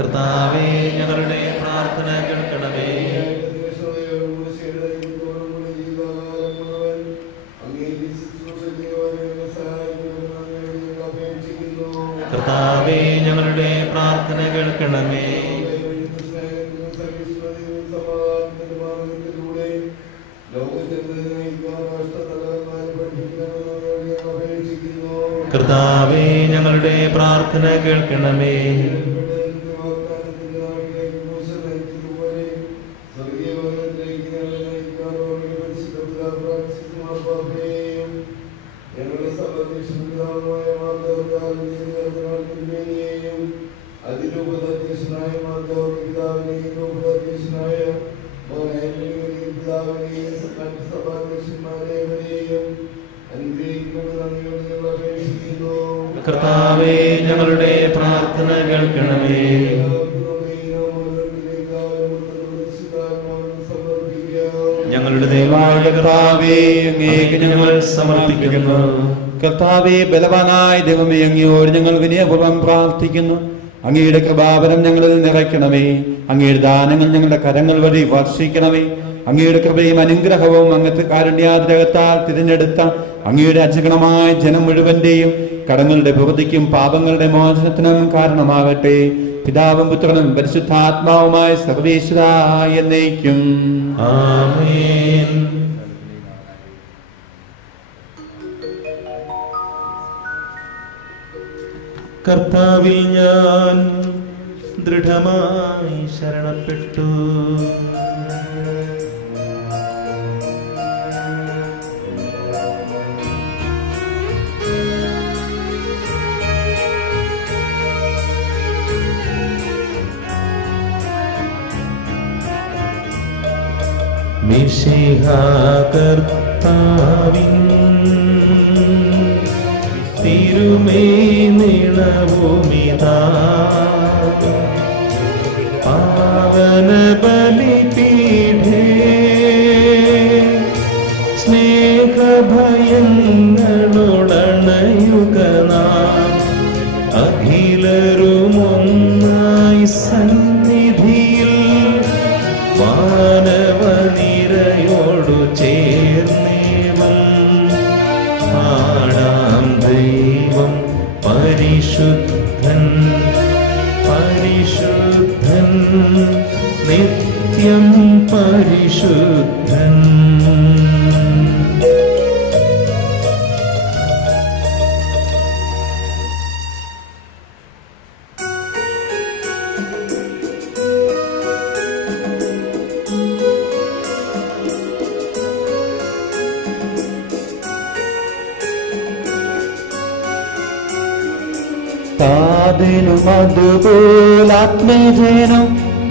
കർത്താവേ, ഞങ്ങളുടെ പ്രാർത്ഥന കേൾക്കണമേ. കർത്താവേ, ഞങ്ങളുടെ പ്രാർത്ഥന കേൾക്കണമേ. കർത്താവേ, ഞങ്ങളുടെ പ്രാർത്ഥന കേൾക്കണമേ. കർത്താവേ, ഞങ്ങളുടെ പ്രാർത്ഥന കേൾക്കണമേ. ഞങ്ങളുടെ ദൈവമായ കർത്താവേ, അങ്ങേക്ക് ഞങ്ങൾ സമർപ്പിക്കുന്നു. കർത്താവേ, ബലവാനായ ദൈവമേ, അങ്ങയോട് ഞങ്ങൾ വിനയപൂർവ്വം പ്രാർത്ഥിക്കുന്നു. അങ്ങയുടെ കൃപാവരം ഞങ്ങളിൽ നിറയ്ക്കണമേ. അങ്ങയുടെ ദാനങ്ങൾ ഞങ്ങളുടെ കരങ്ങൾ വഴി വർഷിക്കണമേ. അങ്ങയുടെ കൃപയും അനുഗ്രഹവും അങ്ങത്തെ കാരുണ്യാതിരകത്താൽ തിരഞ്ഞെടുത്ത അങ്ങയുടെ അജഗണമായ ജനം മുഴുവന്റെയും കടങ്ങളുടെ പ്രവൃത്തിക്കും പാപങ്ങളുടെ മോചനത്തിനും കാരണമാകട്ടെ. പിതാവും പുത്രനും പരിശുദ്ധാത്മാവുമായ സർവേശ്വരായ എന്നേക്കും ആമേൻ. കർത്താവിൽ ഞാൻ ദൃഢമായി ശരണപ്പെട്ടു. മിശിഹാ കർത്താവിൻ തിരുമേനിളവുമിതാ പാവന ബലിപീഠേ സ്നേഹഭയങ്ങളുടണയുക നാം അഖിലരുമൊന്നായി സന്നിധിയിൽ വാനവനിരയോടു ചേർന്നേവം പാടാം ദൈവം പരിശുദ്ധൻ പരിശുദ്ധൻ നിത്യം പരിശുദ്ധൻ. താതിനും അതുപോലാത്മജനം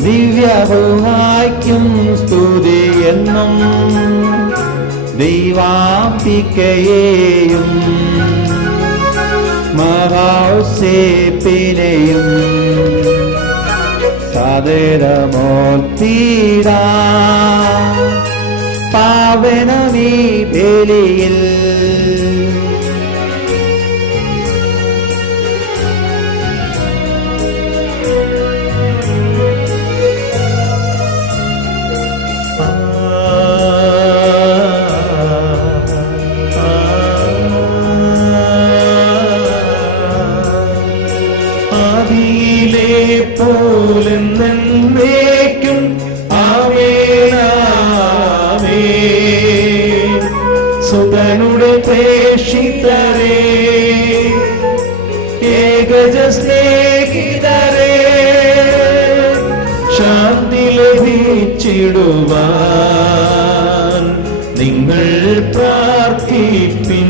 ദിവ്യവുമായ്ക്കും സ്തുതി എന്നും ദൈവാംബികയെയും മഹാസേപ്പിനെയും സദരമോർത്തിടാ പാവനമീ ബലിയിൽ. പോലെന്നേക്കും ആമേൻ. സുതനുടെ പ്രേഷിതരേ, ഏകജ സ്നേഹിതരേ, ശാന്തി ലഭിച്ചിടുവാൻ നിങ്ങൾ പ്രാർത്ഥിപ്പിൻ.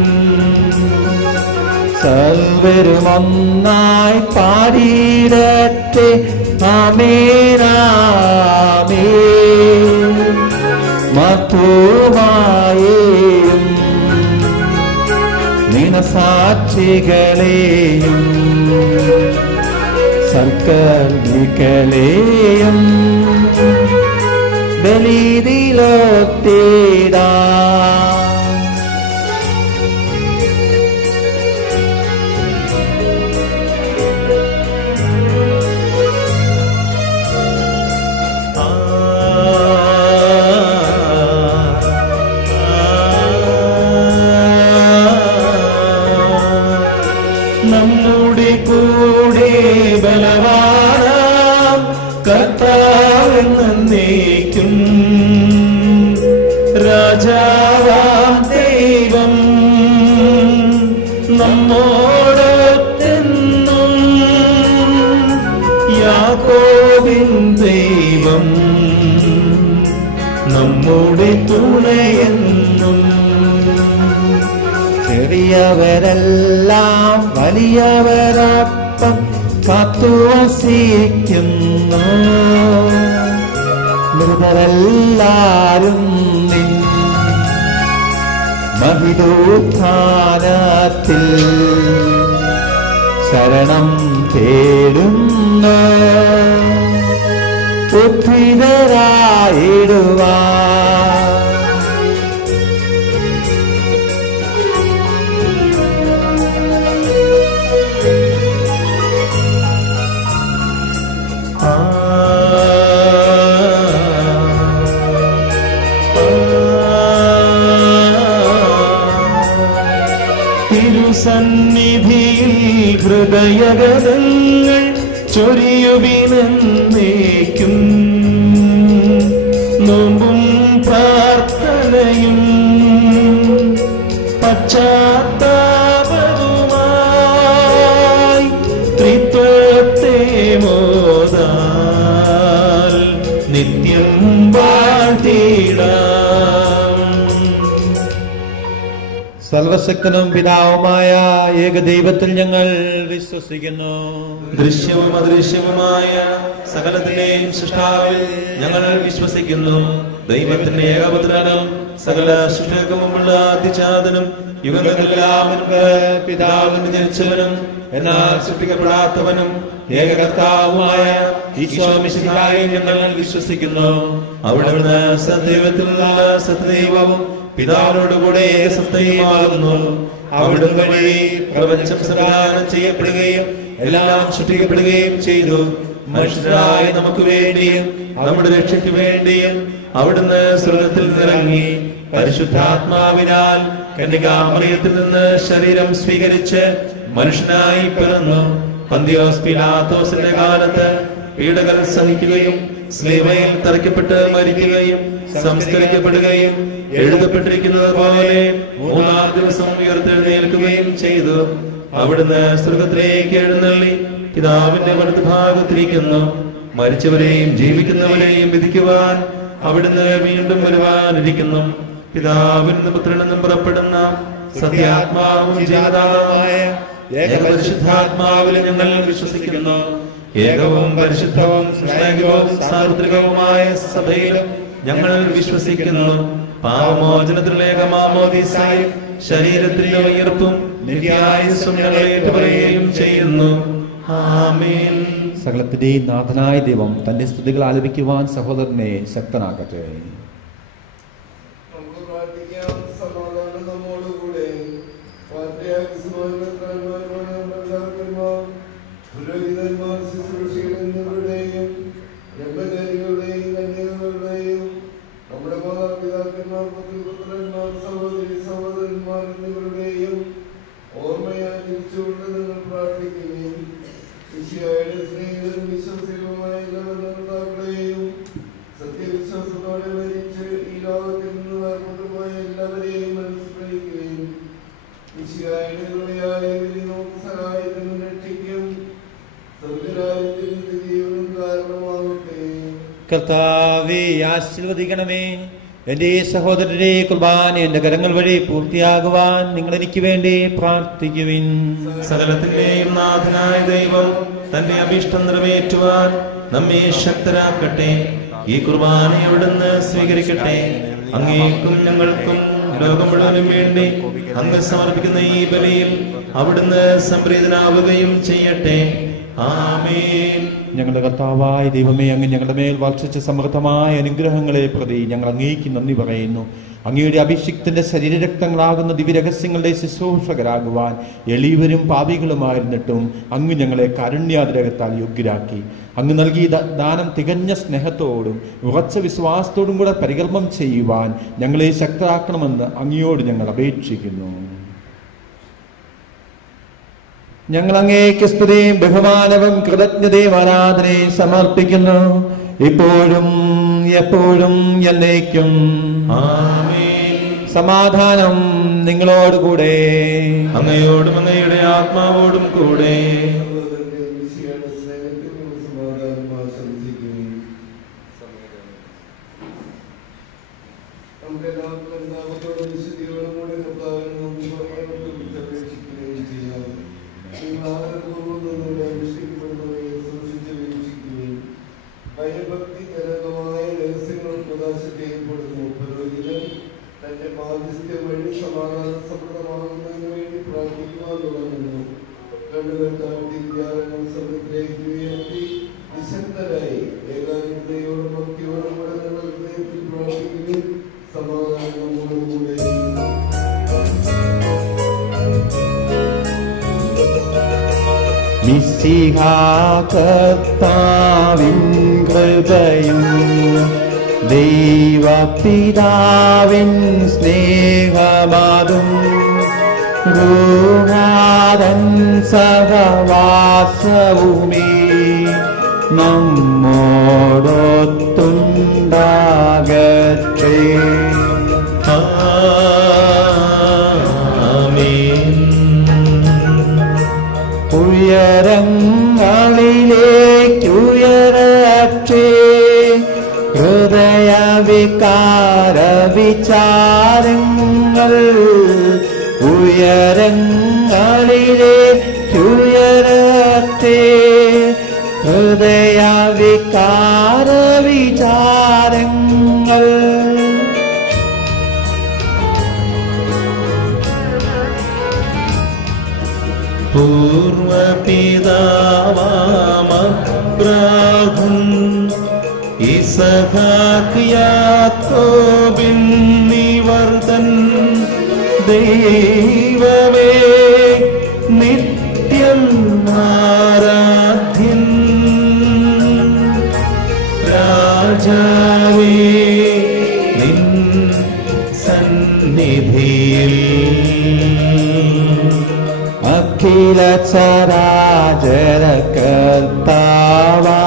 സർവരുമൊന്നായി പാടിയിടട്ടെ ആമേൻ. മധുമായേയും നിനസാക്ഷികളെയും സൽക്കർമ്മികളെയും ബലിയിലോത്തിടാ. കർത്താവെന്നേക്കും രാജാവാം ദൈവം നമ്മോടൊത്തെന്നും യാക്കോബിൻ ദൈവം നമ്മുടെ തുണയെന്നും. ചെറിയവരെല്ലാം വലിയവരൊപ്പം കാത്തുവസിക്കുന്നു. മൃതരെല്ലാരും നിൻ മഹിതോത്ഥാനത്തിൽ ശരണം തേടുന്നു. ഉദ്ധിതരായിടുവാൻ തിരുസന്നിധിയിൽ ഹൃദയഗതങ്ങൾ ചൊരിയുവിനെന്നേക്കും നോമ്പും പ്രാർത്ഥനയും പശ്ചാത്താപവുമായി ത്രിത്വത്തെ മോദാൽ നിത്യം വാഴ്ത്തിടാം. സർവശക്തനും പിതാവുമായ ഏകദൈവത്തിൽ ഞങ്ങൾ വിശ്വസിക്കുന്നു. ദൃശ്യവും അദൃശ്യവുമായ സകലത്തിന്റെയും സൃഷ്ടാവിൽ ഞങ്ങൾ വിശ്വസിക്കുന്നു. ദൈവത്തിന്റെ ഏകപുത്രനും സകല സൃഷ്ടികൾക്ക് മുമ്പുള്ള ആദ്യജാതനും യുഗങ്ങളെല്ലാം മുൻപ് പിതാവിന് ജനിച്ചവനും എന്നാൽ സൃഷ്ടിക്കപ്പെടാത്തവനും ഏകകർത്താവുമായ ഈശോ മിശിഹായിൽ ഞങ്ങൾ വിശ്വസിക്കുന്നു. അവിടുന്ന് സത്യദൈവത്തിലുള്ള സത്യദൈവവും പിതാവിനോടുകൂടെ ഏകസത്തയുമാകുന്നു. അവിടുന്ന് വഴി പ്രപഞ്ചം സംവിധാനം ചെയ്യപ്പെടുകയും എല്ലാം സൃഷ്ടിക്കപ്പെടുകയും ചെയ്തു. മനുഷ്യരായ നമുക്ക് വേണ്ടിയും നമ്മുടെ രക്ഷയ്ക്ക് വേണ്ടിയും അവിടുന്ന് സ്വർഗ്ഗത്തിൽ നിന്നിറങ്ങി പരിശുദ്ധാത്മാവിനാൽ കന്യകാമറിയത്തിൽ നിന്ന് ശരീരം സ്വീകരിച്ച് മനുഷ്യനായി പിറന്നു. പന്തിയോസ് പീലാത്തോസിന്റെ കാലത്ത് പീഡകൾ സഹിക്കുകയും സ്ലീവയിൽ തറയ്ക്കപ്പെട്ട് മരിക്കുകയും സംസ്കരിക്കപ്പെടുകയും എഴുതപ്പെട്ടിരിക്കുന്നത് പോലെ മൂന്നാം ദിവസം ഉയർത്തെഴുന്നേൽക്കുകയും ചെയ്തു. അവിടുന്ന് സ്വർഗ്ഗത്തിലേക്ക് എഴുന്നള്ളി പിതാവിന്റെ വലതുഭാഗത്തിരിക്കുന്നു. മരിച്ചവരെയും ജീവിക്കുന്നവരെയും വിധിക്കുവാൻ അവിടുന്ന് വീണ്ടും വരുവാനിരിക്കുന്നു. പിതാവിനും പുത്രനെന്നും പുറപ്പെടുന്ന സത്യാത്മാവും ജീവദാതാവുമായ ഏകപരിശുദ്ധാത്മാവിലും ഞങ്ങൾ വിശ്വസിക്കുന്നു. ഏകവും പരിശുദ്ധവും സ്നേഹവും സാർവത്രികവുമായ സഭയിലും ഞങ്ങൾ വിശ്വസിക്കുന്നു. പാപമോചനത്തിലുള്ള ഏകമാമോദീസായും ശരീരത്തിന്റെ ഉയർപ്പും നിത്യായുസ്സും ഞങ്ങൾ ഏറ്റുപറയുകയും ചെയ്യുന്നു. ആമേൻ. സകലത്തിന്റെയും നാഥനായ ദൈവം തന്റെ സ്തുതികൾ ആലപിക്കുവാൻ സഹോദരനെ ശക്തനാക്കട്ടെ. കർത്താവേ ആശീർവദിക്കണമേ. എന്റെ സഹോദരരെ കുർബാന എന്റെ കരങ്ങൾ വഴി പൂർത്തിയാകുവാൻ നിങ്ങൾ എനിക്ക് വേണ്ടി പ്രാർത്ഥിക്കുവിൻ. സകലത്തിന്റെയും നാഥനായ ദൈവം തന്റെ അഭീഷ്ടം നിറവേറ്റുവാൻ നമ്മെ ശക്തരാക്കട്ടെ. ഈ കുർബാന അവിടുന്ന് സ്വീകരിക്കട്ടെ. അങ്ങേക്കും ഞങ്ങൾക്കും ലോകം മുഴുവനും വേണ്ടി അങ്ങ് സമർപ്പിക്കുന്ന ഈ ബലിയിൽ അവിടുന്ന് സംപ്രീതനാവുകയും ചെയ്യട്ടെ. ആമേൻ. ഞങ്ങളുടെ കർത്താവായ ദൈവമേ, അങ്ങ് ഞങ്ങളുടെ മേൽ വർഷിച്ച സമൃദ്ധമായ അനുഗ്രഹങ്ങളെ പ്രതി ഞങ്ങൾ അങ്ങേക്ക് നന്ദി പറയുന്നു. അങ്ങയുടെ അഭിഷിക്തന്റെ ശരീരരക്തങ്ങളാകുന്ന ദിവ്യരഹസ്യങ്ങളുടെ ശുശ്രൂഷകരാകുവാൻ എളിയവരും പാപികളുമായിരുന്നിട്ടും അങ്ങ് ഞങ്ങളെ കാരുണ്യാതിരകത്താൽ യോഗ്യരാക്കി. അങ്ങ് നൽകിയ ദാനം തികഞ്ഞ സ്നേഹത്തോടും ഉറച്ച വിശ്വാസത്തോടും കൂടെ പരികർമ്മം ചെയ്യുവാൻ ഞങ്ങളെ ശക്തരാക്കണമെന്ന് അങ്ങയോട് ഞങ്ങൾ അപേക്ഷിക്കുന്നു. ഞങ്ങൾ അങ്ങേക്ക് സ്തുതിയും ബഹുമാനവും കൃതജ്ഞതയും ആരാധനയും സമർപ്പിക്കുന്നു. ഇപ്പോഴും എപ്പോഴും എന്നേക്കും. ആമേൻ. സമാധാനം നിങ്ങളോടുകൂടെ. അങ്ങയോടും അങ്ങയുടെ ആത്മാവോടും കൂടെ. കർത്താവിൻ കൃപയും ദൈവപിതാവിൻ സ്നേഹമാതും റൂഹാതൻ സഹവാസവുമേ നമ്മോടൊത്തുണ്ടാകട്ടെ. ഉയരങ്ങളിലേക്കുയരട്ടെ ഹൃദയവികാര വിചാരങ്ങൾ. ഉയരങ്ങളിലേക്കുയരട്ടെ ഹൃദയവികാര വിചാരങ്ങൾ. പൂർവപിതാവാമബ്രാഹം ഇസഹാക്ക് യാക്കോബിന്നിവർതൻ ദൈവമേ നിത്യം ആരാധ്യൻ. രാജാവേ നിൻ സന്നിധിയിൽ അഖില ചരാചര കർത്താവാ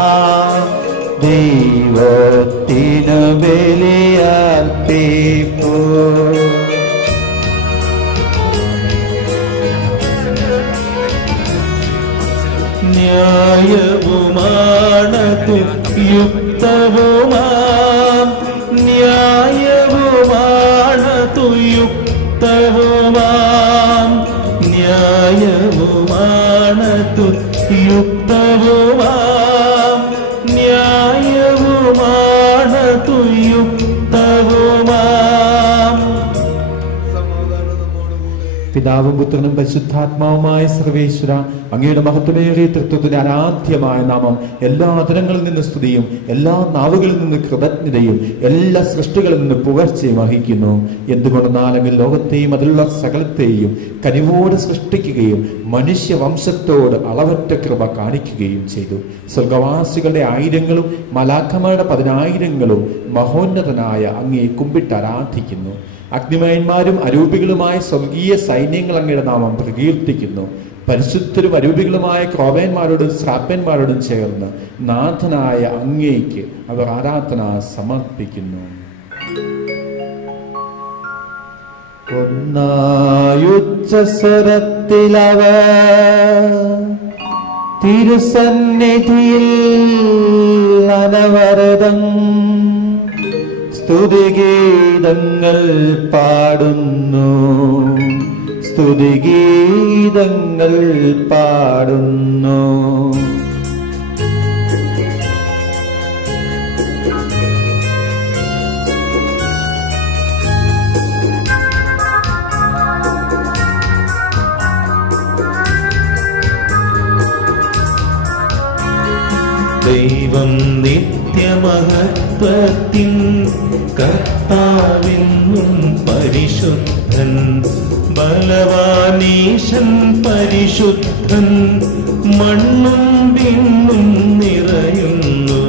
ദൈവത്തിനു ബലിയർപ്പിപ്പൂ. ന്യായവുമാണതു യുക്തവുമാം. ന്യായവുമാണതു യുക്തവുമാം. ന്യായവുമാണതു യുക്തവുമാം. ന്യായവുമാണതു യുക്തവുമാം. പിതാവും പുത്രനും പരിശുദ്ധാത്മാവുമായ സർവേശ്വര, അങ്ങയുടെ മഹത്വമേറിയ തൃത്വത്തിന്റെ ആരാധ്യമായ നാമം എല്ലാ ആദരങ്ങളിൽ നിന്ന് സ്തുതിയും എല്ലാ നാവുകളിൽ നിന്ന് കൃതജ്ഞതയും എല്ലാ സൃഷ്ടികളിൽ നിന്ന് പുകഴ്ചയും വഹിക്കുന്നു. എന്തുകൊണ്ടെന്നാലെങ്കിൽ ലോകത്തെയും അതിലുള്ള സകലത്തെയും കനിവോട് സൃഷ്ടിക്കുകയും മനുഷ്യവംശത്തോട് അളവറ്റ കൃപ കാണിക്കുകയും ചെയ്തു. സ്വർഗവാസികളുടെ ആയിരങ്ങളും മലാഖമാരുടെ 10,000ങ്ങളും മഹോന്നതനായ അങ്ങയെ കുമ്പിട്ട് ആരാധിക്കുന്നു. അഗ്നിമയന്മാരും അരൂപികളുമായ സ്വർഗീയ സൈന്യങ്ങൾ അങ്ങയുടെ നാമം പ്രകീർത്തിക്കുന്നു. പരിശുദ്ധരും അരൂപികളുമായ ക്രോവേന്മാരോടും ശ്രാപ്പന്മാരോടും ചേർന്ന് നാഥനായ അങ്ങേക്ക് അവർ ആരാധന സമർപ്പിക്കുന്നു. ഒന്നായുച്ചസ്വരത്തിലവർ തിരുസന്നിധിയിൽ അനവരതം സ്തുതിഗീതങ്ങൾ പാടുന്നു. സ്തുതിഗീതങ്ങൾ പാടുന്നു. ദൈവം നിത്യമഹത്വത്തിൻ കർത്താവെന്നും പരിശുദ്ധൻ. ബലവാനീശൻ പരിശുദ്ധൻ. മണ്ണും വിണ്ണും നിറയുന്നു.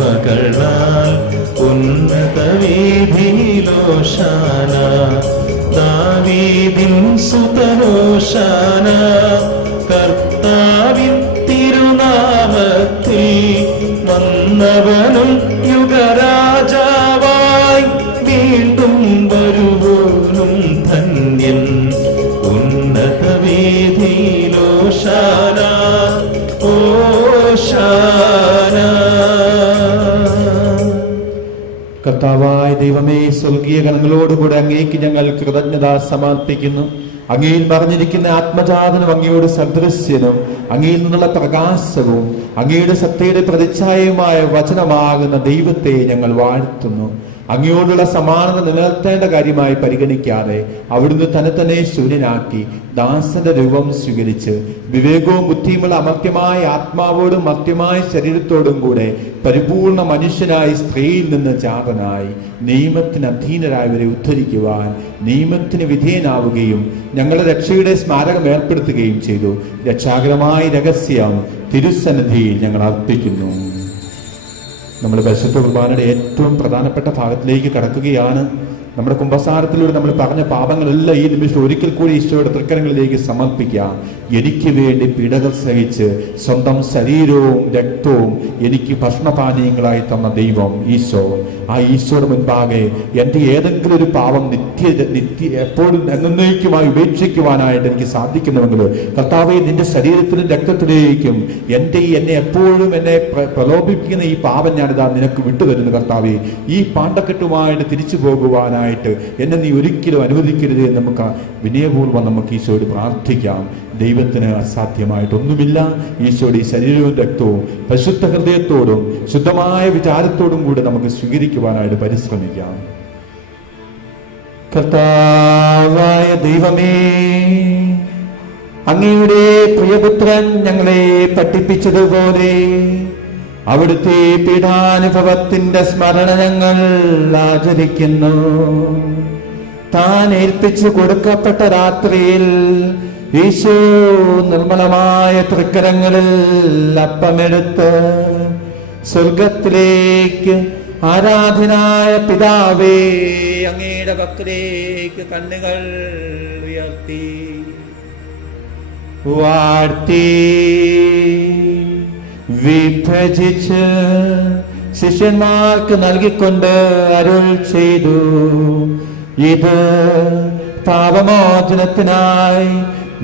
മഹിമകളാൽ ഉന്നത വീഥിയിലോശാന ദാവീദിൻ സുതനോശാന കർത്താവിൻ തിരുനാമത്തിൽ വന്നവനും യുഗരാജാവായി വീണ്ടും വരുവോനും ധന്യൻ ഉന്നത വീഥിയിലോശാന ഓശാന. കർത്താവായ ദൈവമേ, സ്വർഗീയ ഗണങ്ങളോടുകൂടെ അങ്ങേക്ക് ഞങ്ങൾ കൃതജ്ഞത സമർപ്പിക്കുന്നു. അങ്ങയിൽ പറഞ്ഞിരിക്കുന്ന ആത്മജാതനും അങ്ങയോട് സദൃശ്യനും അങ്ങയിൽ നിന്നുള്ള പ്രകാശവും അങ്ങയുടെ സത്തയുടെ പ്രതിച്ഛായയുമായ വചനമാകുന്ന ദൈവത്തെ ഞങ്ങൾ വാഴ്ത്തുന്നു. അങ്ങയോടുള്ള സമാനത നിലനിർത്തേണ്ട കാര്യമായി പരിഗണിക്കാതെ അവിടുന്ന് തന്നെ ശൂന്യനാക്കി ദാസന്റെ രൂപം സ്വീകരിച്ച് വിവേകവും ബുദ്ധിയുമുള്ള അമർത്യമായ ആത്മാവോടും മർത്യമായ ശരീരത്തോടും കൂടെ പരിപൂർണ മനുഷ്യനായി സ്ത്രീയിൽ നിന്ന് ജാതനായി നിയമത്തിന് അധീനരായവരെ ഉദ്ധരിക്കുവാൻ നിയമത്തിന് വിധേയനാവുകയും ഞങ്ങളുടെ രക്ഷയുടെ സ്മാരകം ഏർപ്പെടുത്തുകയും ചെയ്തു. രക്ഷാകരമായ രഹസ്യം തിരുസന്നിധിയിൽ ഞങ്ങൾ അർപ്പിക്കുന്നു. നമ്മൾ പരിശുദ്ധ കുർബാനയുടെ ഏറ്റവും പ്രധാനപ്പെട്ട ഭാഗത്തിലേക്ക് കടക്കുകയാണ്. നമ്മുടെ കുമ്പസാരത്തിലൂടെ നമ്മൾ പറഞ്ഞ പാപങ്ങളെല്ലാം ഈ നിമിഷം ഒരിക്കൽ കൂടി ഈശോയുടെ തൃക്കരങ്ങളിലേക്ക് സമർപ്പിക്കാം. എനിക്ക് വേണ്ടി പീഡകൾ സഹിച്ച് സ്വന്തം ശരീരവും രക്തവും എനിക്ക് ഭക്ഷണപാനീയങ്ങളായി തന്ന ദൈവം ഈശോ, ആ ഈശോയുടെ മുൻപാകെ എൻ്റെ ഏതെങ്കിലും ഒരു പാപം എപ്പോഴും എന്നേക്കുമായി ഉപേക്ഷിക്കുവാനായിട്ട് എനിക്ക് സാധിക്കുന്നുവെങ്കിൽ കർത്താവേ, നിന്റെ ശരീരത്തിലും രക്തത്തിലേക്കും എന്നെ എപ്പോഴും എന്നെ പ്രലോഭിപ്പിക്കുന്ന ഈ പാപം ഞാനിതാ നിനക്ക് വിട്ടുതരുന്നു കർത്താവേ. ഈ പാണ്ടക്കെട്ടുമായിട്ട് തിരിച്ചു പോകുവാനായിട്ട് എന്നെ നീ ഒരിക്കലും അനുവദിക്കരുത് എന്ന് നമുക്ക് വിനയപൂർവ്വം നമുക്ക് ഈശോയോട് പ്രാർത്ഥിക്കാം. ദൈവത്തിന് അസാധ്യമായിട്ടൊന്നുമില്ല. ഈശോയുടെ ഈ ശരീരവും രക്തവും പരിശുദ്ധ ഹൃദയത്തോടും ശുദ്ധമായ വിചാരത്തോടും കൂടെ നമുക്ക് സ്വീകരിക്കുവാനായിട്ട് പരിശ്രമിക്കാം. കർത്താവായ ദൈവമേ, അങ്ങയുടെ പ്രിയപുത്രൻ ഞങ്ങളെ പഠിപ്പിച്ചതുപോലെ അവിടുത്തെ പീഡാനുഭവത്തിന്റെ സ്മരണ ഞങ്ങൾ ആചരിക്കുന്നു. താൻ ഏൽപ്പിച്ചു കൊടുക്കപ്പെട്ട രാത്രിയിൽ ഈശോ നിർമ്മലമായ തൃക്കരങ്ങളിൽ അപ്പമെടുത്ത് സ്വർഗത്തിലേക്ക് ആരാധനായ പിതാവേ അങ്ങയുടെ പക്കലേക്ക് കണ്ണുകൾ ഉയർത്തി വാഴ്ത്തി വിഭജിച്ച് ശിഷ്യന്മാർക്ക് നൽകിക്കൊണ്ട് അരുൾ ചെയ്തു, ഇത് പാപമോചനത്തിനായി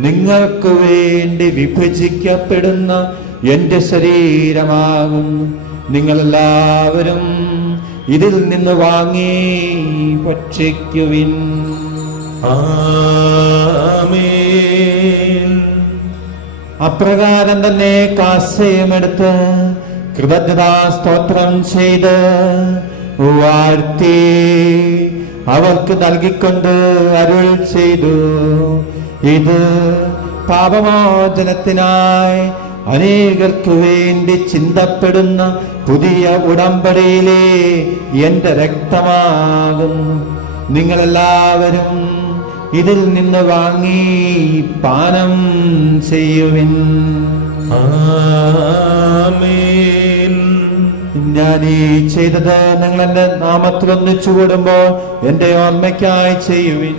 നിങ്ങൾക്ക് വേണ്ടി വിഭജിക്കപ്പെടുന്ന എന്റെ ശരീരമാകും. നിങ്ങളെല്ലാവരും ഇതിൽ നിന്ന് വാങ്ങി ഭക്ഷിക്കുവിൻ. ആമേൻ. അപ്രകാരം തന്നെ കാസയുമെടുത്ത് കൃതജ്ഞതാ സ്തോത്രം ചെയ്ത് വാഴ്ത്തി അവർക്ക് നൽകിക്കൊണ്ട് അരുൾ ചെയ്തു, ഇത് പാപമോചനത്തിനായി അനേകർക്ക് വേണ്ടി ചിന്തപ്പെടുന്ന പുതിയ ഉടമ്പടിയിലെ എന്റെ രക്തമാകും. നിങ്ങളെല്ലാവരും ഇതിൽ നിന്ന് വാങ്ങി പാനം ചെയ്യുവിൻ. ആമേൻ. ഞാൻ ഈ ചെയ്തത് നിങ്ങൾ എന്റെ നാമത്തിൽ ഒന്നിച്ചു കൂടുമ്പോൾ എന്റെ ഓർമ്മയ്ക്കായി ചെയ്യുവിൻ.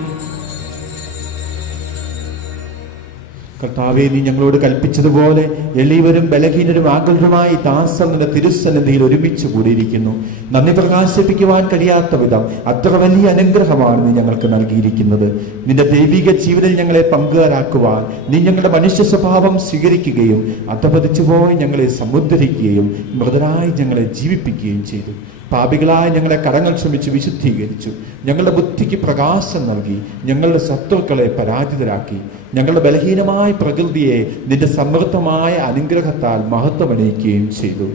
കർത്താവേ, നീ ഞങ്ങളോട് കൽപ്പിച്ചതുപോലെ എളിയവരും ബലഹീനരും ആകുലരുമായി ദാസൻ നിന്റെ തിരുസന്നിധിയിൽ ഒരുമിച്ച് കൂടിയിരിക്കുന്നു. നന്ദി പ്രകാശിപ്പിക്കുവാൻ കഴിയാത്ത വിധം അത്ര വലിയ അനുഗ്രഹമാണ് നീ ഞങ്ങൾക്ക് നൽകിയിരിക്കുന്നത്. നിന്റെ ദൈവിക ജീവനിൽ ഞങ്ങളെ പങ്കുകാരാക്കുവാൻ നീ ഞങ്ങളുടെ മനുഷ്യ സ്വഭാവം സ്വീകരിക്കുകയും അധപതിച്ചുപോയി ഞങ്ങളെ സമുദ്ധരിക്കുകയും മൃതരായി ഞങ്ങളെ ജീവിപ്പിക്കുകയും ചെയ്തു. പാപികളായി ഞങ്ങളെ കടങ്ങൾ ക്ഷമിച്ച് വിശുദ്ധീകരിച്ചു. ഞങ്ങളുടെ ബുദ്ധിക്ക് പ്രകാശം നൽകി. ഞങ്ങളുടെ ശത്രുക്കളെ പരാജിതരാക്കി. ഞങ്ങളുടെ ബലഹീനമായ പ്രകൃതിയെ നിന്റെ സമൃദ്ധമായ അനുഗ്രഹത്താൽ മഹത്വമണിയിക്കുകയും ചെയ്തു.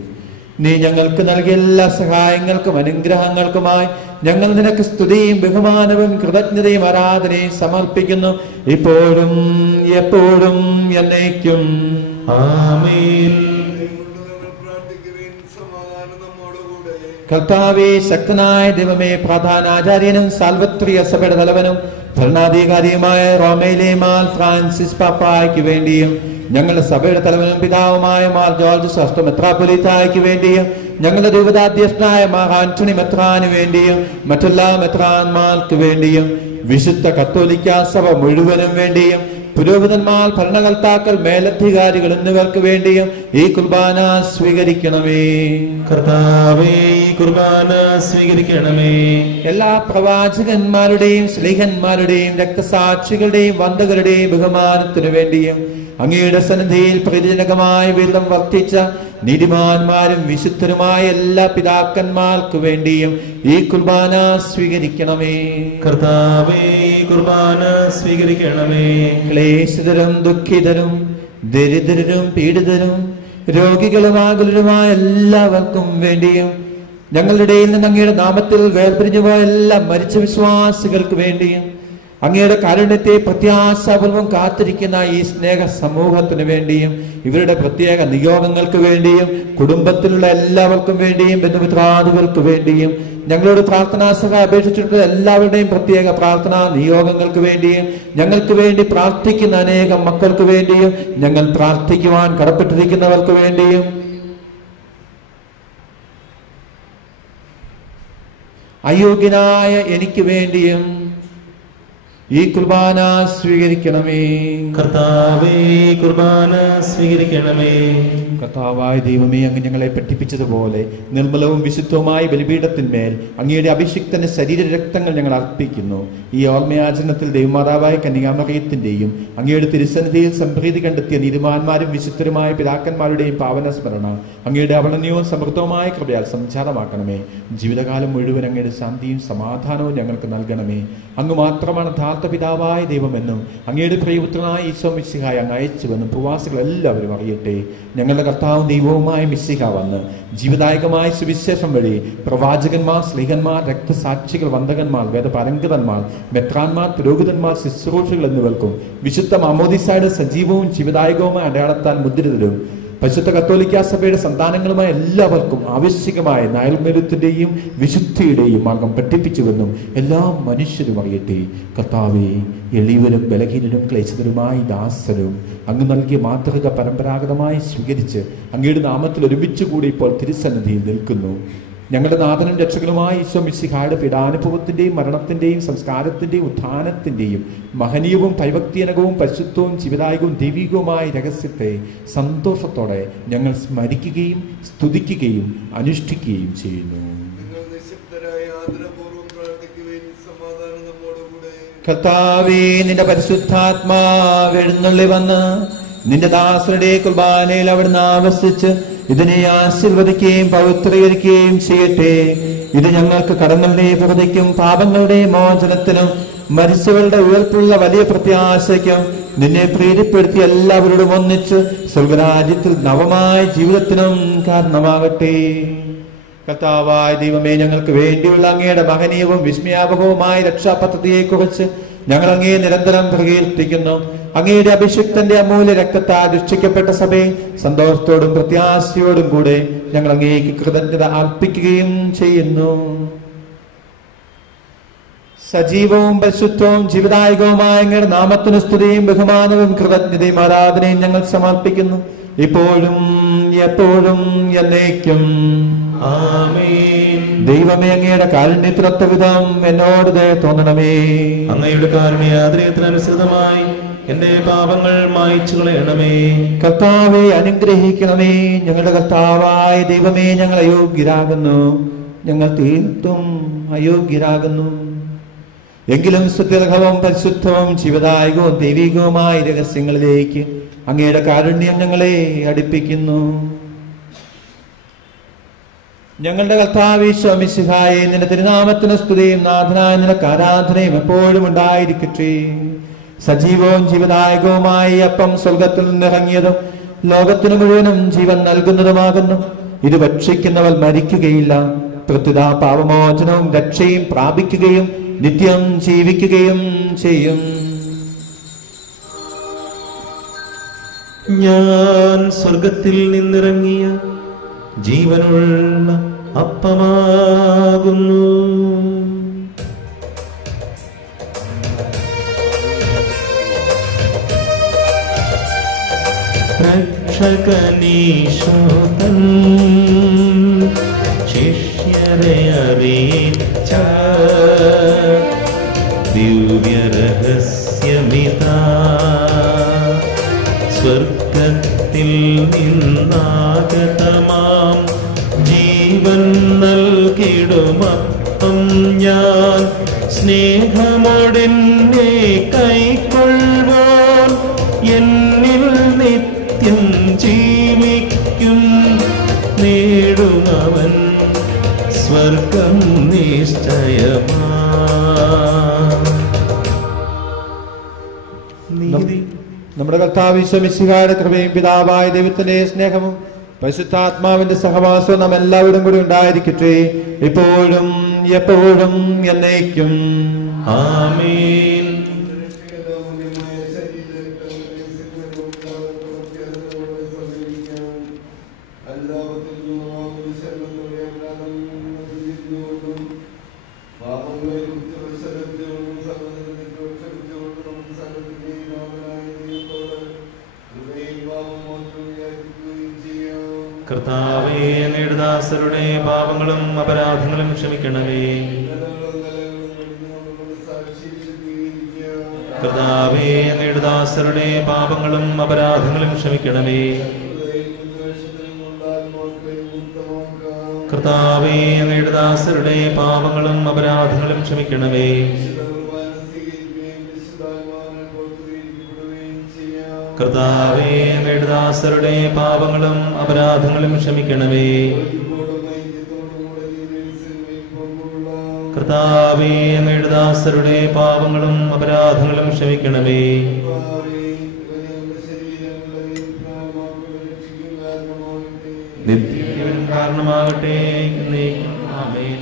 നീ ഞങ്ങൾക്ക് നൽകിയ എല്ലാ സഹായങ്ങൾക്കും അനുഗ്രഹങ്ങൾക്കുമായി ഞങ്ങൾ നിനക്ക് സ്തുതിയും ബഹുമാനവും കൃതജ്ഞതയും ആരാധനയും സമർപ്പിക്കുന്നു, ഇപ്പോഴും എപ്പോഴും എന്നേക്കും. ആമേൻ. കർത്താവേ, ശക്തനായ ദൈവമേ, പ്രധാന ആചാര്യനും സാൽവത്രിയ സഭയുടെ തലവനും ഭരണാധികാരിയുമായ റോമയിലെ മാർ ഫ്രാൻസിസ് പാപ്പായ്ക്ക് വേണ്ടിയും ഞങ്ങളുടെ സഭയുടെ തലവനും പിതാവുമായ മാർ ജോർജ് ഷാസ്റ്റോ മെത്രാപ്പൊലീത്തായ്ക്ക് വേണ്ടിയും ഞങ്ങളുടെ രൂപതാധ്യക്ഷനായ ആന്റണി മെത്രാന് വേണ്ടിയും മറ്റെല്ലാ മെത്രാന്മാർക്ക് വേണ്ടിയും വിശുദ്ധ കത്തോലിക്ക സഭ മുഴുവനും വേണ്ടിയും പുരോഹിതന്മാർ, ഭരണകർത്താക്കൾ, മേലധികാരികൾ എന്നിവർക്ക് വേണ്ടിയും ഈ കുർബാന സ്വീകരിക്കണമേ. കർത്താവേ, ഈ കുർബാന സ്വീകരിക്കണമേ. എല്ലാ പ്രവാചകന്മാരുടെയും സ്ലീഹന്മാരുടെയും രക്തസാക്ഷികളുടെയും വന്ദകരുടെയും ബഹുമാനത്തിനു വേണ്ടിയും അങ്ങയുടെ സന്നിധിയിൽ പ്രതിജനകമായ വിധം വർത്തിച്ച നീതിമാന്മാരും വിശുദ്ധരുമായ എല്ലാ പിതാക്കന്മാർക്ക് വേണ്ടിയും ഈ കുർബാന സ്വീകരിക്കണമേ. കർത്താവേ, ഈ കുർബാന സ്വീകരിക്കണമേ. ക്ലേശിതരും ദുഃഖിതരും ദരിദ്രരും പീഡിതരും രോഗികളും ആകുലരുമായ എല്ലാവർക്കും വേണ്ടിയും ഞങ്ങളുടെ ഇടയിൽ നിന്ന് അങ്ങയുടെ നാമത്തിൽ വേർപിരിഞ്ഞു പോയ എല്ലാ മരിച്ച വിശ്വാസികൾക്ക് വേണ്ടിയും അങ്ങയുടെ കാരുണ്യത്തെ പ്രത്യാശാപൂർവം കാത്തിരിക്കുന്ന ഈ സ്നേഹ സമൂഹത്തിന് വേണ്ടിയും ഇവരുടെ പ്രത്യേക നിയോഗങ്ങൾക്ക് വേണ്ടിയും കുടുംബത്തിലുള്ള എല്ലാവർക്കും വേണ്ടിയും ബന്ധുമിത്രാദികൾക്ക് വേണ്ടിയും ഞങ്ങളോട് പ്രാർത്ഥനാ സഹായം അപേക്ഷിച്ചിട്ടുള്ള എല്ലാവരുടെയും പ്രത്യേക പ്രാർത്ഥനാ നിയോഗങ്ങൾക്ക് വേണ്ടിയും ഞങ്ങൾക്ക് വേണ്ടി പ്രാർത്ഥിക്കുന്ന അനേകം മക്കൾക്ക് വേണ്ടിയും ഞങ്ങൾ പ്രാർത്ഥിക്കുവാൻ കടപ്പെട്ടിരിക്കുന്നവർക്ക് വേണ്ടിയും അയോഗ്യനായ എനിക്ക് വേണ്ടിയും ഈ കുർബാന സ്വീകരിക്കണമേ. കർത്താവേ, കുർബാന സ്വീകരിക്കണമേ. കർത്താവായ ദൈവമേ, അങ്ങ് ഞങ്ങളെ പഠിപ്പിച്ചതുപോലെ നിർമ്മലവും വിശുദ്ധവുമായ ബലിപീഠത്തിന്മേൽ അങ്ങയുടെ അഭിഷിക്തന്റെ ശരീരരക്തങ്ങൾ ഞങ്ങൾ അർപ്പിക്കുന്നു. ഈ ഓർമ്മയാചരണത്തിൽ ദൈവമാതാവായ കന്യകാമറിയത്തിന്റെയും അങ്ങയുടെ തിരുസന്നിധിയിൽ സംപ്രീതി കണ്ടെത്തിയ നീതിമാന്മാരും വിശുദ്ധരുമായ പിതാക്കന്മാരുടെയും പാവന സ്മരണ അങ്ങയുടെ അവർണ്ണനീയവും സമൃദ്ധവുമായ കൃപയാൽ സംചാരമാക്കണമേ. ജീവിതകാലം മുഴുവൻ അങ്ങയുടെ ശാന്തിയും സമാധാനവും ഞങ്ങൾക്ക് നൽകണമേ. അങ്ങ് മാത്രമാണ് യഥാർത്ഥ പിതാവായ ദൈവമെന്നും അങ്ങയുടെ പ്രിയപുത്രനായ ഈശോ മിശിഹായെ അങ്ങ് അയച്ചുവെന്നും പ്രവാസികൾ എല്ലാവരും അറിയട്ടെ. ഞങ്ങളുടെ കർത്താവും ദൈവവുമായ മിശിഹ വന്ന് ജീവദായകമായ സുവിശേഷം വഴി പ്രവാചകന്മാർ, സ്ലീഹന്മാർ, രക്തസാക്ഷികൾ, വന്ദകന്മാർ, വേദപാരംഗതന്മാർ, മെത്രാന്മാർ, പുരോഹിതന്മാർ, ശുശ്രൂഷകൾ എന്നിവർക്കും വിശുദ്ധ മാമോദീസായുടെ സജീവവും ജീവദായകവുമായ അടയാളത്താൽ മുദ്രിതരും പരിശുദ്ധ കത്തോലിക്ക സഭയുടെ സന്താനങ്ങളുമായ എല്ലാവർക്കും ആവശ്യകമായ നൈർമല്യത്തിന്റെയും വിശുദ്ധിയുടെയും മാർഗം പഠിപ്പിച്ചുവെന്നും എല്ലാ മനുഷ്യരും അറിയട്ടെ. കർത്താവേ, എളിയവരും ബലഹീനരും ക്ലേശിതരുമായ ദാസരും അങ്ങ് നൽകിയ മാതൃക പരമ്പരാഗതമായി സ്വീകരിച്ച് അങ്ങയുടെ നാമത്തിൽ ഒരുമിച്ച് കൂടി ഇപ്പോൾ തിരുസന്നിധിയിൽ നിൽക്കുന്നു. ഞങ്ങളുടെ നാഥനും രക്ഷകനുമായ ഈശോ മിശിഹായുടെ പീഡാനുഭവത്തിന്റെയും മരണത്തിന്റെയും സംസ്കാരത്തിന്റെയും ഉത്ഥാനത്തിന്റെയും മഹനീയവും ഭയഭക്തിജനകവും പരിശുദ്ധവും ജീവദായകവും ദൈവികവുമായ രഹസ്യത്തെ സന്തോഷത്തോടെ ഞങ്ങൾ സ്മരിക്കുകയും സ്തുതിക്കുകയും അനുഷ്ഠിക്കുകയും ചെയ്യുന്നു. കർത്താവേ, നിന്റെ പരിശുദ്ധാത്മാവ് എഴുന്നള്ളി വന്ന് നിന്റെ ദാസരുടെ കുർബാനയിൽ അവിടുന്ന് ആവസിച്ച് ഇതിനെ ആശീർവദിക്കുകയും പവിത്രീകരിക്കുകയും ചെയ്യട്ടെ. ഇത് ഞങ്ങൾക്ക് കടങ്ങളുടെ പ്രതിക്കും പാപങ്ങളുടെ മോചനത്തിനും മരിച്ചവരുടെ ഉയർപ്പുള്ള വലിയ പ്രത്യാശയ്ക്കും നിന്നെ പ്രീതിപ്പെടുത്തി എല്ലാവരോടും ഒന്നിച്ച് സ്വർഗരാജ്യത്തിൽ നവമായ ജീവിതത്തിനും കാരണമാകട്ടെ. കർത്താവായ ദൈവമേ, ഞങ്ങൾക്ക് വേണ്ടിയുള്ള അങ്ങയുടെ മഹനീയവും വിസ്മയാപകവുമായ രക്ഷാപദ്ധതിയെക്കുറിച്ച് ഞങ്ങൾ അങ്ങയെ നിരന്തരം പ്രകീർത്തിക്കുന്നു. അങ്ങയുടെ അഭിഷിക്തന്റെ അമൂല്യ രക്തത്താൽ രക്ഷിക്കപ്പെട്ട സഭയെ സന്തോഷത്തോടും പ്രത്യാശയോടും കൂടെ ഞങ്ങൾ അങ്ങേക്ക് കൃതജ്ഞത അർപ്പിക്കുകയും ചെയ്യുന്നു. സജീവവും പരിശുദ്ധവും ജീവദായകവുമായ അങ്ങയുടെ നാമത്തിന് സ്തുതിയും ബഹുമാനവും കൃതജ്ഞതയും ആരാധനയും ഞങ്ങൾ സമർപ്പിക്കുന്നു, ഇപ്പോഴും എപ്പോഴും എന്നേക്കും. ആമേൻ. ദൈവമേ, അങ്ങയുടെ കാരുണ്യത്തിനൊത്ത വിധം എന്നോട് തോന്നണമേ. അങ്ങയുടെ കാരുണ്യാദ്രയത്തിനനുസൃതമായി എന്റെ പാപങ്ങൾ മായ്ച്ചു കളയണമേ. കർത്താവെ, അനുഗ്രഹിക്കണമേ. ഞങ്ങളുടെ കർത്താവായ ദൈവമേ, ഞങ്ങൾ അയോഗ്യരാകുന്നു, ഞങ്ങൾ തീർത്തും അയോഗ്യരാകുന്നു. എങ്കിലും സ്തുത്യർഹവും പരിശുദ്ധവും ജീവദായകവും ദൈവികവുമായ രഹസ്യങ്ങളിലേക്ക് അങ്ങയുടെ കാരുണ്യം ഞങ്ങളെ അടുപ്പിക്കുന്നു. ഞങ്ങളുടെ കർത്താവേ ഈശോ മിശിഹായേ, നിന്റെ തിരുനാമത്തിന് സ്തുതിയും നാഥനായ നിനക്ക് ആരാധനയും എപ്പോഴും ഉണ്ടായിരിക്കട്ടെ. സജീവവും ജീവദായകവുമായി അപ്പം സ്വർഗത്തിൽ നിന്നിറങ്ങിയതും ലോകത്തിനു മുഴുവനും ജീവൻ നൽകുന്നതുമാകുന്നു. ഇത് ഭക്ഷിക്കുന്നവർ മരിക്കുകയില്ല, പ്രത്യുത പാപമോചനവും രക്ഷയും പ്രാപിക്കുകയും നിത്യം ജീവിക്കുകയും ചെയ്യും. ഞാൻ സ്വർഗത്തിൽ നിന്നിറങ്ങിയ ജീവനുള്ള അപ്പമാകുന്നു. രക്ഷകനീശോതൻ ശിഷ്യരെ അറിയിച്ച ദിവ്യരഹസ്യമിതാ സ്വർഗത്തിൽ നിന്നാഗതമാം ജീവൻ നൽകിടുമപ്പം ഞാൻ സ്നേഹമോടെന്നെ കൈക്കൊള്ളുവാൻ എന്നിൽ നിത്യം ജീവിക്കും നേടുമവൻ സ്വർഗം നിശ്ചയമാ. നമ്മുടെ കർത്താവ് ഈശോ മിശിഹായുടെ കൃപയും പിതാവായ ദൈവത്തിന്റെ സ്നേഹവും പരിശുദ്ധാത്മാവിന്റെ സഹവാസവും നാം എല്ലാവരും കൂടി ഉണ്ടായിരിക്കട്ടെ, ഇപ്പോഴും എപ്പോഴും എന്നേക്കും. ആമേൻ. കർത്താവേ, അങ്ങയുടെ ദാസരുടെ പാപങ്ങളും അപരാധങ്ങളും ക്ഷമിക്കണമേ. കർത്താവേ, അങ്ങയുടെ ദാസരുടെ പാപങ്ങളും അപരാധങ്ങളും ക്ഷമിക്കണമേ. കർത്താവേ, അങ്ങയുടെ ദാസരുടെ പാപങ്ങളും അപരാധങ്ങളും ക്ഷമിക്കണമേ. കർത്താവേ, അങ്ങയുടെ ദാസരുടെ പാപങ്ങളും അപരാധങ്ങളും ക്ഷമിക്കണമേ. കർത്താവേ, അങ്ങയുടെ ദാസരുടെ പാപങ്ങളും അപരാധങ്ങളും ക്ഷമിക്കണമേ. നിത്യജീവൻ കാരണമാകട്ടെ. ആമേൻ.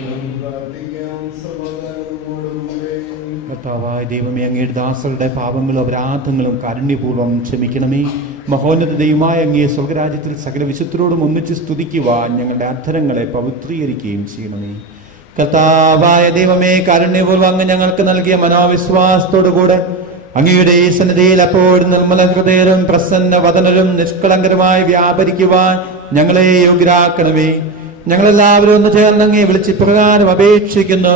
കർത്താവായ ദൈവമേ, അങ്ങയുടെ ദാസരുടെ പാപങ്ങളും അപരാധങ്ങളും കാരുണ്യപൂർവ്വം ക്ഷമിക്കണമേ. മഹോന്നത ദൈവമായ അങ്ങയെ സ്വർഗരാജ്യത്തിൽ സകല വിശുദ്ധരോടും ഒന്നിച്ച് സ്തുതിക്കുവാൻ ഞങ്ങളുടെ അധരങ്ങളെ പവിത്രീകരിക്കുകയും ചെയ്യണമേ. കർത്താവായ ദൈവമേ, കാരുണ്യപൂർവ്വം അങ്ങ് ഞങ്ങൾക്ക് നൽകിയ മനോവിശ്വാസത്തോടുകൂടെ അങ്ങയുടെ ഈ സന്നിധിയിൽ അപ്പോഴും നിർമ്മല ഹൃദയരും പ്രസന്ന വദനരും നിഷ്കളങ്കരമായി വ്യാപരിക്കുവാൻ ഞങ്ങളെ യോഗ്യരാക്കണമേ. ഞങ്ങളെല്ലാവരും ഒന്ന് ചേർന്ന് അങ്ങയെ വിളിച്ചിപ്രകാരം അപേക്ഷിക്കുന്നു.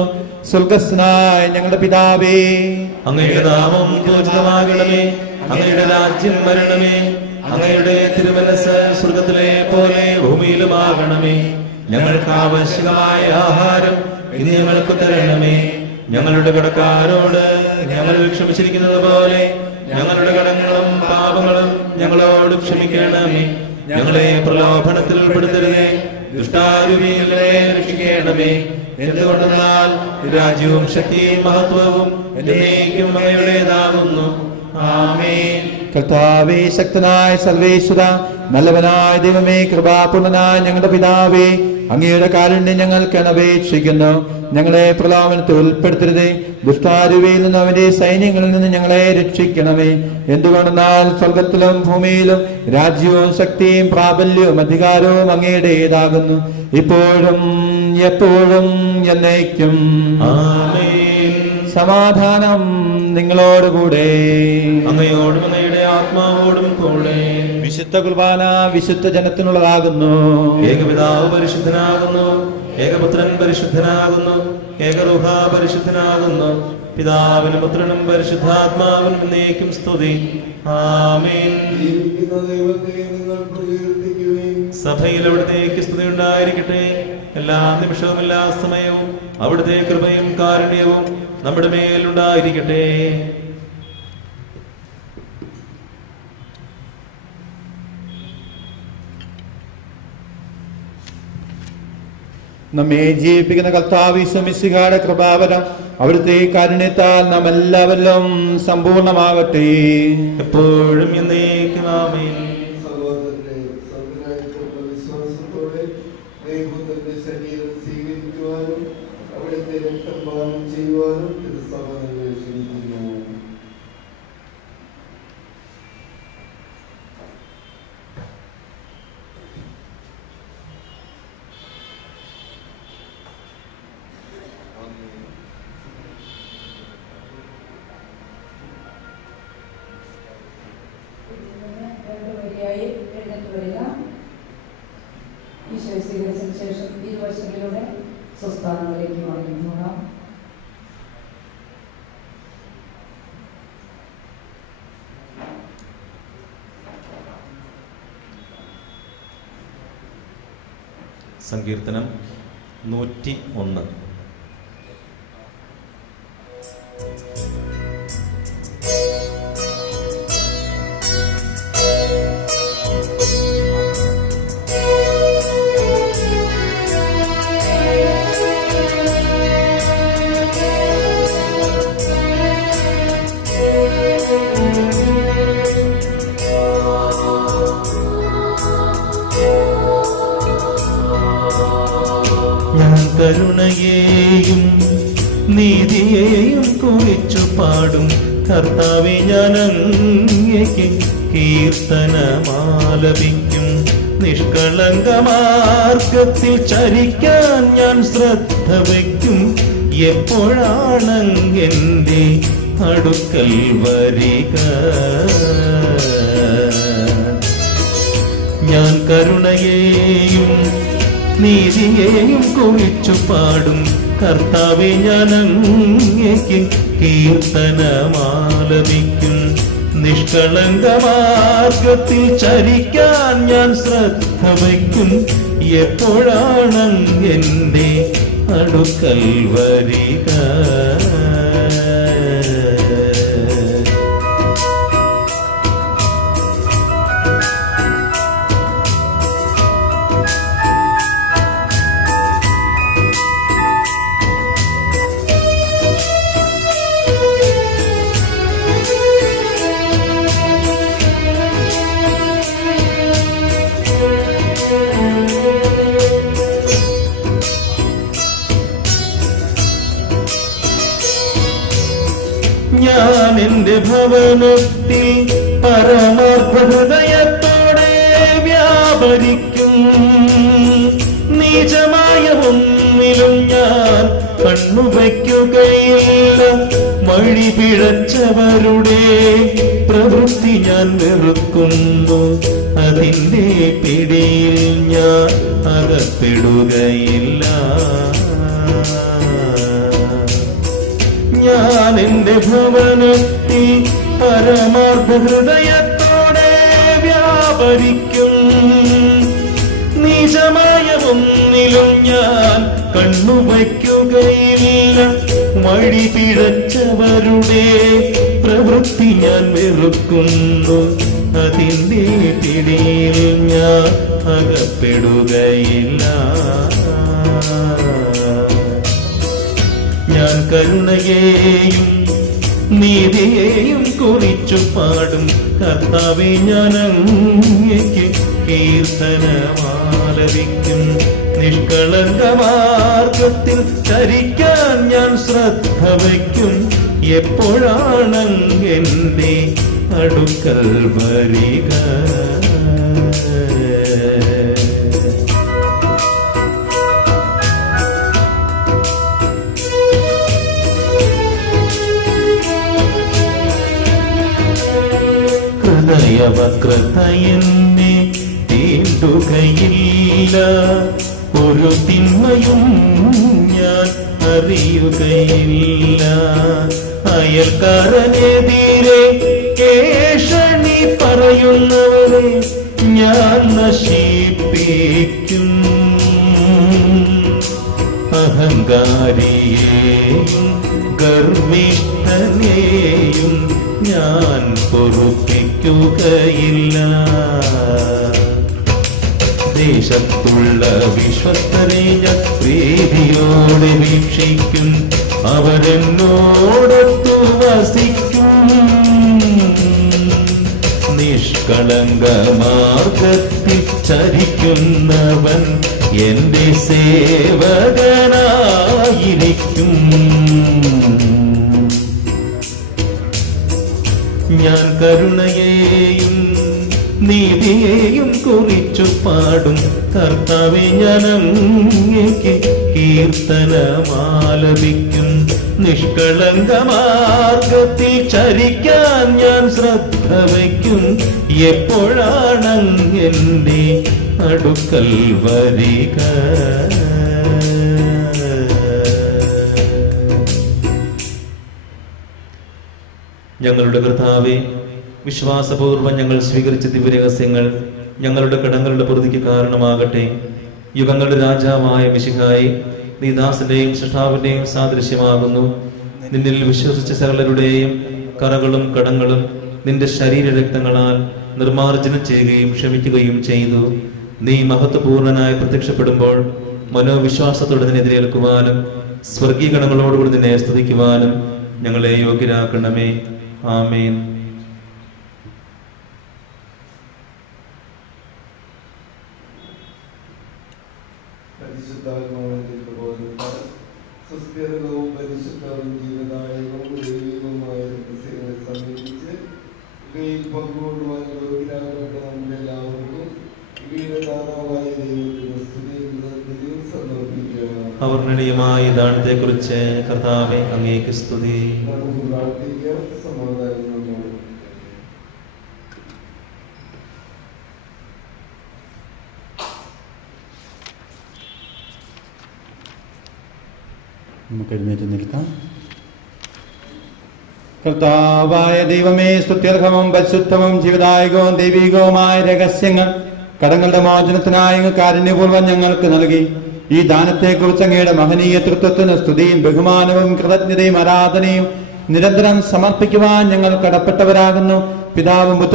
സ്വർഗസ്ഥനായ ഞങ്ങളുടെ പിതാവേ, അങ്ങയുടെ നാമം പൂജിതമാകണമേ. അങ്ങയുടെ രാജ്യം വരണമേ. അങ്ങയുടെ തിരുമനസ്സ് സ്വർഗത്തിലെ പോലെ ഭൂമിയിലുമാകണമേ. ഞങ്ങൾക്ക് ആവശ്യമായ ആഹാരം ഇനി ഞങ്ങൾക്ക് തരണമേ. ഞങ്ങളുടെ കടക്കാരോട് ഞങ്ങൾ ക്ഷമിച്ചിരിക്കുന്നത് പോലെ ഞങ്ങളുടെ കടങ്ങളും പാപങ്ങളും ഞങ്ങളോട് ക്ഷമിക്കണമേ. ഞങ്ങളെ പ്രലോഭനത്തിൽ ഉൾപ്പെടുത്തരുതേ, ദുഷ്ടാരൂപിയിൽ രക്ഷിക്കണമേ. എന്തുകൊണ്ടെന്നാൽ രാജ്യവും ശക്തിയും മഹത്വവും എന്നേക്കും അങ്ങയുടേതാകുന്നു. ആമേൻ. കർത്താവേ, ശക്തനായ സർവേശ്വര, നല്ലവനായ ദൈവമേ, കൃപാപൂർണനായ ഞങ്ങളുടെ പിതാവേ, അങ്ങയുടെ കാരുണ്യം ഞങ്ങൾക്ക് അപേക്ഷിക്കുന്നു. ഞങ്ങളെ പ്രലോഭനത്തിൽ ഉൾപ്പെടുത്തരുതേ, ദുഷ്ടാരൂപിയിൽ നിന്നും അവന്റെ സൈന്യങ്ങളിൽ നിന്ന് ഞങ്ങളെ രക്ഷിക്കണമേ. എന്തുകൊണ്ടെന്നാൽ സ്വർഗത്തിലും ഭൂമിയിലും രാജ്യവും ശക്തിയും പ്രാബല്യവും അധികാരവും അങ്ങയുടേതാകുന്നു, ഇപ്പോഴും എപ്പോഴും എന്നേക്കും. ആമേൻ. സമാധാനം നിങ്ങളോടുകൂടെ, അങ്ങയോടും അങ്ങയുടെ ആത്മാവോടും കൂടെ. വിശുദ്ധ കുർബാന വിശുദ്ധ ജനത്തിനുള്ളതാകുന്നു. ഏകപിതാവ് പരിശുദ്ധനാകുന്നു, ഏകപുത്രൻ പരിശുദ്ധനാകുന്നു, ഏകരൂഹ പരിശുദ്ധനാകുന്നു. പിതാവിനും പുത്രനും പരിശുദ്ധാത്മാവിനും എന്നേക്കും സ്തുതി. ആമേൻ. സഭയിൽ അവിടുത്തേക്ക് സ്തുതി ഉണ്ടായിരിക്കട്ടെ. എല്ലാ നിമിഷവും എല്ലാ സമയവും അവിടുത്തെ കൃപയും കാരുണ്യവും നമ്മുടെ മേലുണ്ടായിരിക്കട്ടെ. നമ്മെ ജീവിപ്പിക്കുന്ന കർത്താവ് ഈശോ മിശിഹായുടെ കൃപാവരം അവിടുത്തെ കാരുണ്യത്താൽ നാം എല്ലാവരിലും സമ്പൂർണ്ണമാകട്ടെ, എപ്പോഴും എന്നേക്കും. ആമേൻ. എഴുതാൻ എഴുന്നേറ്റ് വരിക. ഈശോയെ സ്വീകരിച്ചതിന് ശേഷം ഇരുവശങ്ങളിലൂടെ സ്വസ്ഥാനങ്ങളിലേക്ക് മടങ്ങിപ്പോകാം. സങ്കീർത്തനം 101. കരുണയെയും നീതിയെയും കുറിച്ചു പാടും കർത്താവേ, ഞാൻ അങ്ങേക്ക് കീർത്തനമാലപിക്കും. നിഷ്കളങ്കമാർഗത്തിൽ ചരിക്കാൻ ഞാൻ ശ്രദ്ധ വയ്ക്കും. എപ്പോഴാണെന്റെ അടുക്കൽ വരിക? ഞാൻ കരുണയെയും നീതിയെയും കുറിച്ചു പാടും കർത്താവേ, ഞാൻ അങ്ങേക്ക് കീർത്തനമാലപിക്കും. നിഷ്കളങ്കമാർഗത്തിൽ ചരിക്കാൻ ഞാൻ ശ്രദ്ധ വയ്ക്കും. എപ്പോഴാണെന്റെ അടുക്കൽ വരിക? ഞാൻ എന്റെ ഭവനത്തിൽ പരമാർത്ഥഹൃദയത്തോടെ വ്യാപരിക്കും. നീചമായ ഒന്നിലും ഞാൻ കണ്ണുവയ്ക്കുകയില്ല. വഴി പിഴച്ചവരുടെ പ്രവൃത്തി ഞാൻ വെറുക്കുന്നു. അതിന്റെ പിടിയിൽ ഞാൻ അകപ്പെടുകയില്ല. ഞാൻ എന്റെ ഭവനത്തിൽ പരമാർത്ഥഹൃദയത്തോടെ വ്യാപരിക്കും. നീചമായ ഒന്നിലും ഞാൻ കണ്ണുവയ്ക്കുകയില്ല. വഴി പിഴച്ചവരുടെ പ്രവൃത്തി ഞാൻ വെറുക്കുന്നു. അതിന്റെ പിടിയിൽ ഞാൻ അകപ്പെടുകയില്ല. ഞാൻ കരുണയെയും നീതിയെയും കുറിച്ചു പാടും കർത്താവേ, ഞാൻ അങ്ങേക്ക് കീർത്തനമാലപിക്കും. നിഷ്കളങ്കമാർഗത്തിൽ ചരിക്കാൻ ഞാൻ ശ്രദ്ധ വയ്ക്കും. എപ്പോഴാണെന്റെ അടുക്കൽ വരിക? ഹൃദയവക്രത എന്നെ തീണ്ടുകയില്ല. ഒരു തിന്മയും ഞാൻ അറിയുകയില്ല. അയൽക്കാരനെതിരെ കേഷണി പറയുന്നവരെ ഞാൻ നശിപ്പിക്കും. അഹങ്കാരിയെയും ഗർവിഷ്ഠനെയും ഞാൻ പൊറുപ്പിക്കുകയില്ല. ദേശത്തുള്ള വിശ്വസ്തരെ ഞാൻ പ്രീതിയോടെ വീക്ഷിക്കും. അവരെന്നോടൊത്തു വസിക്കും. നിഷ്കളങ്ക മാർഗത്തിൽ ചരിക്കുന്നവൻ എന്റെ സേവകനായിരിക്കും. ഞാൻ കരുണയെയും നീതിയെയും കുറിച്ചു പാടും കർത്താവേ, ഞാൻ അങ്ങേക്ക് കീർത്തനമാലപിക്കും. നിഷ്കളങ്ക മാർഗത്തിൽ ചരിക്കാൻ ഞാൻ ശ്രദ്ധ ശ്രദ്ധ വയ്ക്കും എപ്പോഴാണെന്റെ അടുക്കൽ വരിക. ഞങ്ങളുടെ കർത്താവേ, വിശ്വാസപൂർവ്വം ഞങ്ങൾ സ്വീകരിച്ച ദിവ്യരഹസ്യങ്ങൾ ഞങ്ങളുടെ കടങ്ങളുടെ പ്രതിക്ക് കാരണമാകട്ടെ. യുഗങ്ങളുടെ രാജാവായ മിശിഹായി, നീ ദാസന്റെയും സൃഷ്ടാവിന്റെയും സാദൃശ്യമാകുന്നു. നിന്നിൽ വിശ്വസിച്ച സകലരുടെയും കറകളും കടങ്ങളും നിന്റെ ശരീരരക്തങ്ങളാൽ നിർമാർജനം ചെയ്യുകയും ക്ഷമിക്കുകയും ചെയ്തു. നീ മഹത്വപൂർണനായി പ്രത്യക്ഷപ്പെടുമ്പോൾ മനോവിശ്വാസത്തോടെ നിന്നെ എതിരേൽക്കുവാനും സ്വർഗീയ ഗണങ്ങളോടുകൂടി നിന്നെ സ്തുതിക്കുവാനും ഞങ്ങളെ യോഗ്യരാക്കണമേ. ആമേൻ. സുസ്ഥിരവും പരിശുദ്ധവും ജീവദായകവും ദൈവികവുമായ രഹസ്യങ്ങളെ സമീപിച്ച് ഇവയിൽ പങ്കുകൊള്ളുവാൻ യോഗ്യരാകപ്പെട്ട നമുക്കെല്ലാവർക്കും ഇവയുടെ ദാതാവായ ദൈവത്തിന് സ്തുതിയും സമർപ്പിക്കുക. അവർണ്ണനീയമായ ദാനത്തെ കുറിച്ച് കർത്താവേ അങ്ങേക്ക് സ്തുതി. നമുക്ക് പ്രാർത്ഥിക്കാം. സമാധാനം നമ്മോട്. നമുക്ക് എഴുന്നേറ്റ് നിൽക്കാം. കർത്താവായ ദൈവമേ, സ്തുത്യർഹവും പരിശുദ്ധവും ജീവദായകവും ദൈവികവുമായ രഹസ്യങ്ങൾ കടങ്ങളുടെ മോചനത്തിനായി കാരുണ്യപൂർവ്വം ഞങ്ങൾക്ക് നൽകി. ഈ ദാനത്തെക്കുറിച്ച് അങ്ങയുടെ മഹനീയ തൃത്വത്തിന് സ്തുതിയും ബഹുമാനവും കൃതജ്ഞതയും ആരാധനയും നിരന്തരം സമർപ്പിക്കുവാൻ ഞങ്ങൾ കടപ്പെട്ടവരാകുന്നു. പിതാവും പുത്രനും